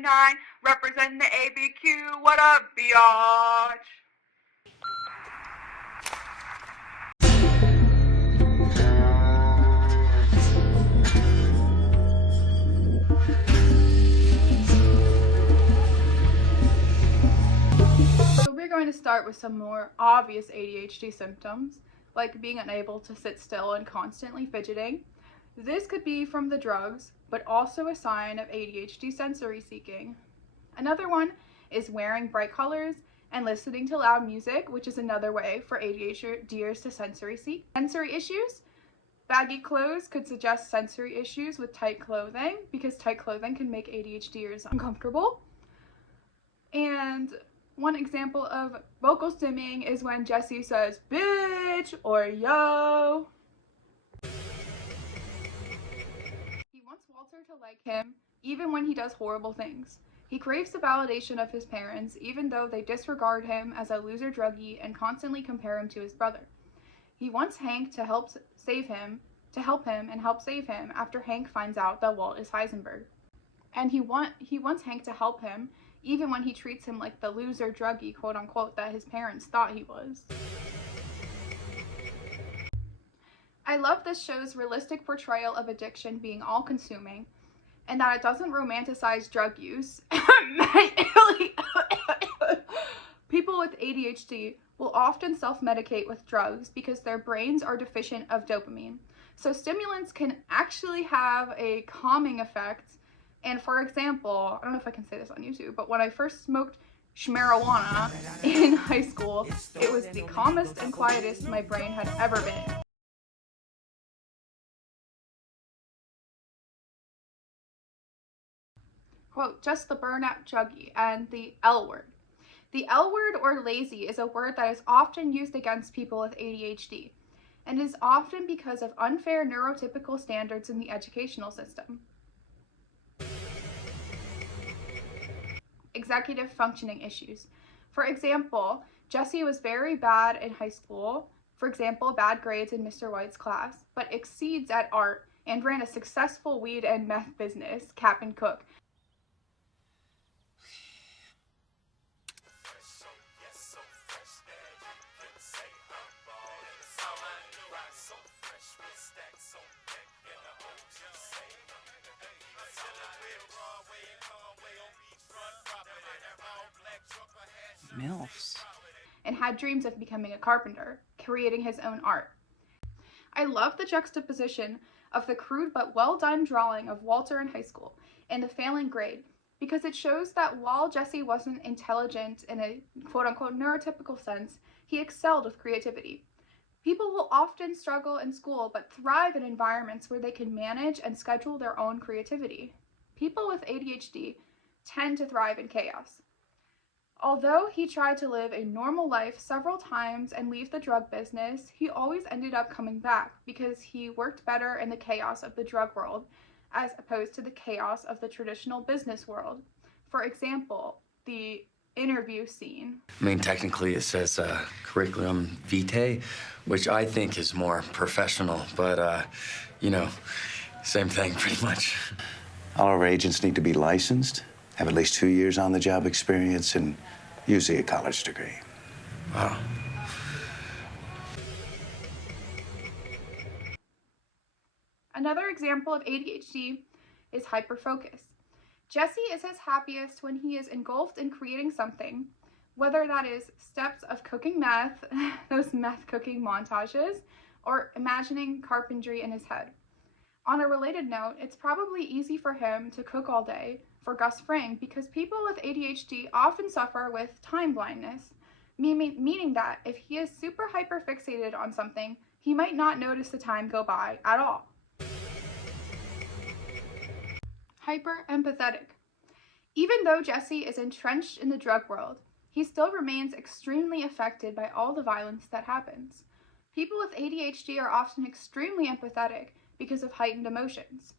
9, representing the ABQ. What up, biatch? So we're going to start with some more obvious ADHD symptoms, like being unable to sit still and constantly fidgeting. This could be from the drugs, but also a sign of ADHD sensory seeking. Another one is wearing bright colors and listening to loud music, which is another way for ADHDers to sensory seek. Sensory issues. Baggy clothes could suggest sensory issues with tight clothing, because tight clothing can make ADHDers uncomfortable. And one example of vocal stimming is when Jesse says bitch or yo. He wants Walter to like him even when he does horrible things. He craves the validation of his parents even though they disregard him as a loser druggie and constantly compare him to his brother. He wants Hank to help him and help save him after Hank finds out that Walt is Heisenberg. And he wants Hank to help him even when he treats him like the loser druggie, quote unquote, that his parents thought he was. I love this show's realistic portrayal of addiction being all-consuming, and that it doesn't romanticize drug use. People with ADHD will often self-medicate with drugs because their brains are deficient of dopamine. So stimulants can actually have a calming effect. And for example, I don't know if I can say this on YouTube, but when I first smoked marijuana in high school, it was the calmest and quietest my brain had ever been. Quote, just the burnout druggie and the L word. The L word or lazy is a word that is often used against people with ADHD, and is often because of unfair neurotypical standards in the educational system. Executive functioning issues. For example, Jesse was very bad in high school, for example, bad grades in Mr. White's class, but exceeds at art and ran a successful weed and meth business, Cap'n Cook. MILFs. And had dreams of becoming a carpenter, creating his own art. I love the juxtaposition of the crude but well done drawing of Walter in high school and the failing grade, because it shows that while Jesse wasn't intelligent in a quote-unquote neurotypical sense, he excelled with creativity. People will often struggle in school but thrive in environments where they can manage and schedule their own creativity. People with ADHD tend to thrive in chaos. Although he tried to live a normal life several times and leave the drug business, he always ended up coming back because he worked better in the chaos of the drug world as opposed to the chaos of the traditional business world. For example, the interview scene. I mean, technically it says curriculum vitae, which I think is more professional, but, same thing pretty much. All our agents need to be licensed, have at least 2 years on the job experience, and usually a college degree. Wow. Another example of ADHD is hyperfocus. Jesse is his happiest when he is engulfed in creating something, whether that is steps of cooking meth, those meth cooking montages, or imagining carpentry in his head. On a related note, it's probably easy for him to cook all day for Gus Fring because people with ADHD often suffer with time blindness, meaning that if he is super hyperfixated on something, he might not notice the time go by at all. Hyper-empathetic. Even though Jesse is entrenched in the drug world, he still remains extremely affected by all the violence that happens. People with ADHD are often extremely empathetic because of heightened emotions.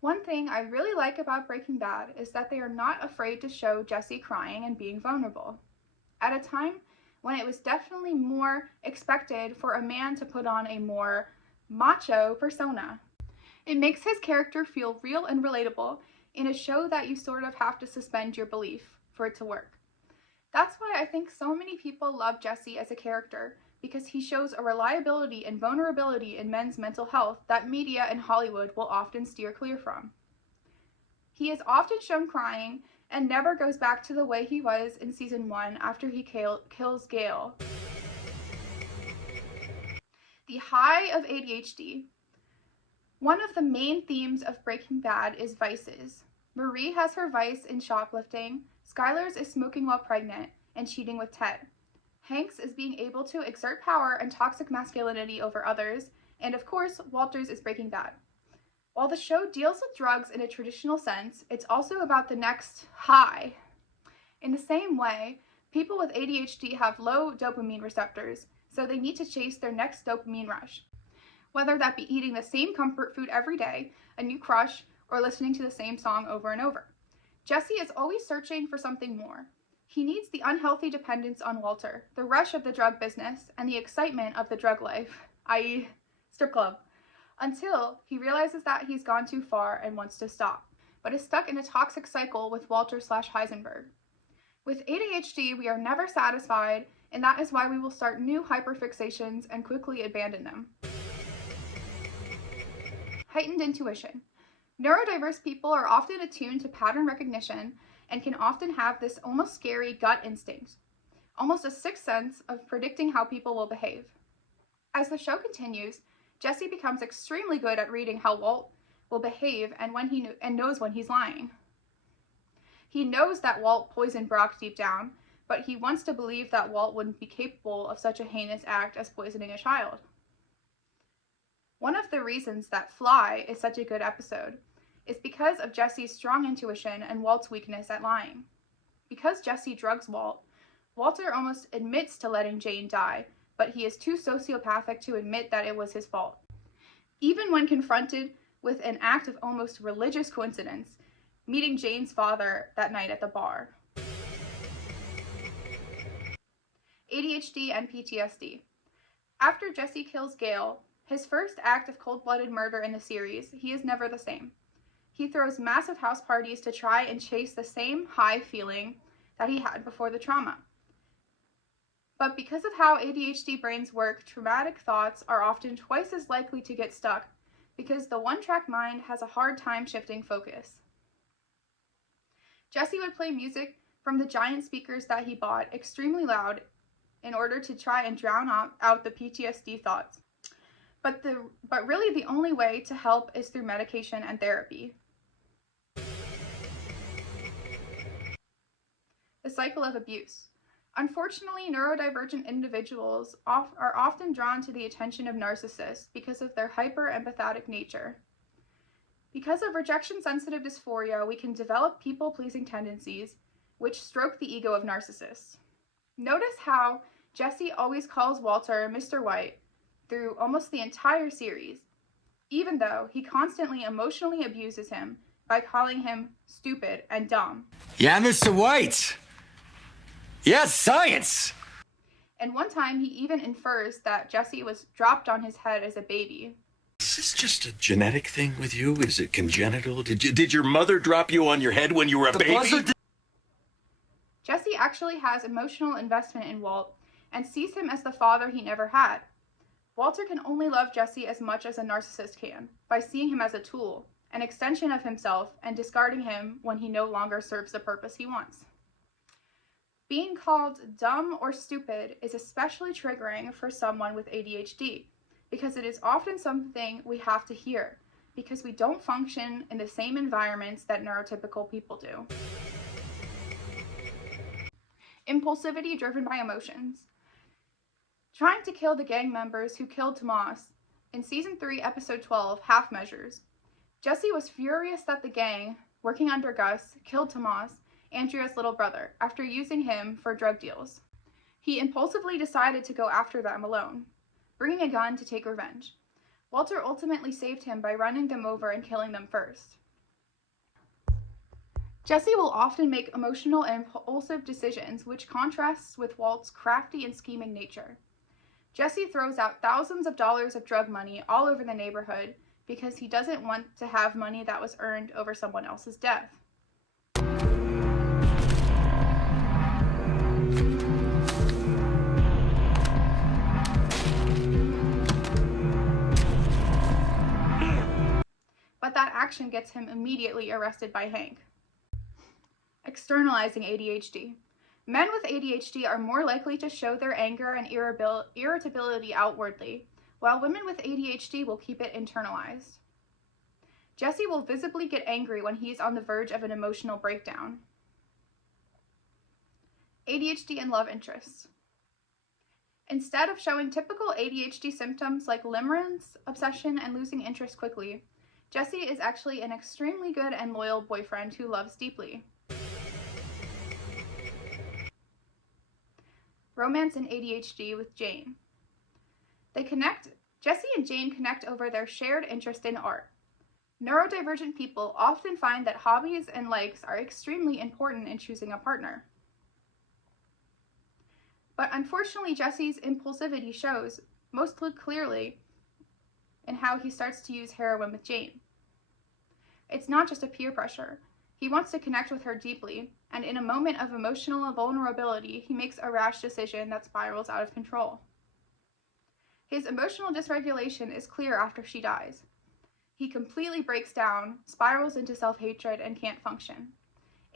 One thing I really like about Breaking Bad is that they are not afraid to show Jesse crying and being vulnerable. At a time when it was definitely more expected for a man to put on a more macho persona. It makes his character feel real and relatable, in a show that you sort of have to suspend your belief for it to work. That's why I think so many people love Jesse as a character, because he shows a reliability and vulnerability in men's mental health that media and Hollywood will often steer clear from. He is often shown crying and never goes back to the way he was in season 1 after he kills Gale. The high of ADHD. One of the main themes of Breaking Bad is vices. Marie has her vice in shoplifting, Skylar's is smoking while pregnant, and cheating with Ted. Hank's is being able to exert power and toxic masculinity over others, and of course, Walter's is Breaking Bad. While the show deals with drugs in a traditional sense, it's also about the next high. In the same way, people with ADHD have low dopamine receptors, so they need to chase their next dopamine rush. Whether that be eating the same comfort food every day, a new crush, or listening to the same song over and over. Jesse is always searching for something more. He needs the unhealthy dependence on Walter, the rush of the drug business, and the excitement of the drug life, i.e. strip club, until he realizes that he's gone too far and wants to stop, but is stuck in a toxic cycle with Walter/Heisenberg. With ADHD, we are never satisfied, and that is why we will start new hyperfixations and quickly abandon them. Heightened Intuition. Neurodiverse people are often attuned to pattern recognition and can often have this almost scary gut instinct, almost a sixth sense of predicting how people will behave. As the show continues, Jesse becomes extremely good at reading how Walt will behave and knows when he's lying. He knows that Walt poisoned Brock deep down, but he wants to believe that Walt wouldn't be capable of such a heinous act as poisoning a child. One of the reasons that Fly is such a good episode is because of Jesse's strong intuition and Walt's weakness at lying. Because Jesse drugs Walt, Walter almost admits to letting Jane die, but he is too sociopathic to admit that it was his fault. Even when confronted with an act of almost religious coincidence, meeting Jane's father that night at the bar. ADHD and PTSD. After Jesse kills Gale, his first act of cold-blooded murder in the series, he is never the same. He throws massive house parties to try and chase the same high feeling that he had before the trauma. But because of how ADHD brains work, traumatic thoughts are often twice as likely to get stuck because the one-track mind has a hard time shifting focus. Jesse would play music from the giant speakers that he bought extremely loud in order to try and drown out the PTSD thoughts. But really the only way to help is through medication and therapy. The cycle of abuse. Unfortunately, neurodivergent individuals are often drawn to the attention of narcissists because of their hyper-empathetic nature. Because of rejection-sensitive dysphoria, we can develop people-pleasing tendencies, which stroke the ego of narcissists. Notice how Jesse always calls Walter Mr. White through almost the entire series, even though he constantly emotionally abuses him by calling him stupid and dumb. Yeah, Mr. White! Yes, science! And one time he even infers that Jesse was dropped on his head as a baby. Is this just a genetic thing with you? Is it congenital? Did your mother drop you on your head when you were a baby? Jesse actually has emotional investment in Walt and sees him as the father he never had. Walter can only love Jesse as much as a narcissist can, by seeing him as a tool, an extension of himself, and discarding him when he no longer serves the purpose he wants. Being called dumb or stupid is especially triggering for someone with ADHD, because it is often something we have to hear, because we don't function in the same environments that neurotypical people do. Impulsivity driven by emotions. Trying to kill the gang members who killed Tomas in Season 3, Episode 12, Half Measures. Jesse was furious that the gang, working under Gus, killed Tomas, Andrea's little brother, after using him for drug deals. He impulsively decided to go after them alone, bringing a gun to take revenge. Walter ultimately saved him by running them over and killing them first. Jesse will often make emotional and impulsive decisions, which contrasts with Walt's crafty and scheming nature. Jesse throws out thousands of dollars of drug money all over the neighborhood because he doesn't want to have money that was earned over someone else's death. But that action gets him immediately arrested by Hank. Externalizing ADHD. Men with ADHD are more likely to show their anger and irritability outwardly, while women with ADHD will keep it internalized. Jesse will visibly get angry when he's on the verge of an emotional breakdown. ADHD and love interests. Instead of showing typical ADHD symptoms like limerence, obsession, and losing interest quickly, Jesse is actually an extremely good and loyal boyfriend who loves deeply. Romance and ADHD with Jane. Jesse and Jane connect over their shared interest in art. Neurodivergent people often find that hobbies and likes are extremely important in choosing a partner. But unfortunately, Jesse's impulsivity shows most clearly in how he starts to use heroin with Jane. It's not just a peer pressure. He wants to connect with her deeply, and in a moment of emotional vulnerability, he makes a rash decision that spirals out of control. His emotional dysregulation is clear after she dies. He completely breaks down, spirals into self-hatred, and can't function.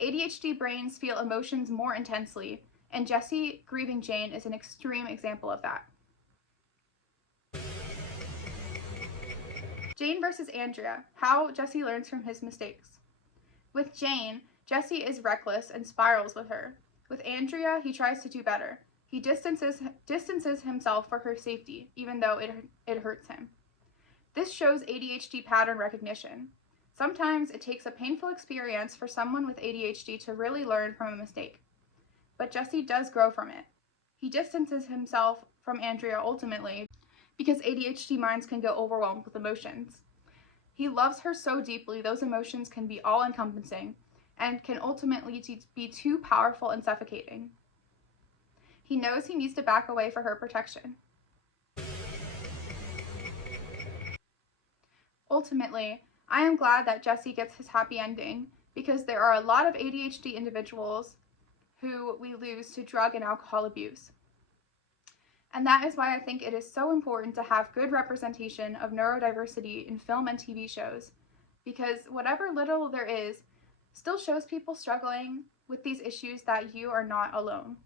ADHD brains feel emotions more intensely, and Jesse grieving Jane is an extreme example of that. Jane versus Andrea, how Jesse learns from his mistakes. With Jane, Jesse is reckless and spirals with her. With Andrea, he tries to do better. He distances himself for her safety, even though it hurts him. This shows ADHD pattern recognition. Sometimes it takes a painful experience for someone with ADHD to really learn from a mistake. But Jesse does grow from it. He distances himself from Andrea ultimately because ADHD minds can go overwhelmed with emotions. He loves her so deeply, those emotions can be all-encompassing and can ultimately be too powerful and suffocating. He knows he needs to back away for her protection. Ultimately, I am glad that Jesse gets his happy ending because there are a lot of ADHD individuals who we lose to drug and alcohol abuse. And that is why I think it is so important to have good representation of neurodiversity in film and TV shows, because whatever little there is still shows people struggling with these issues that you are not alone.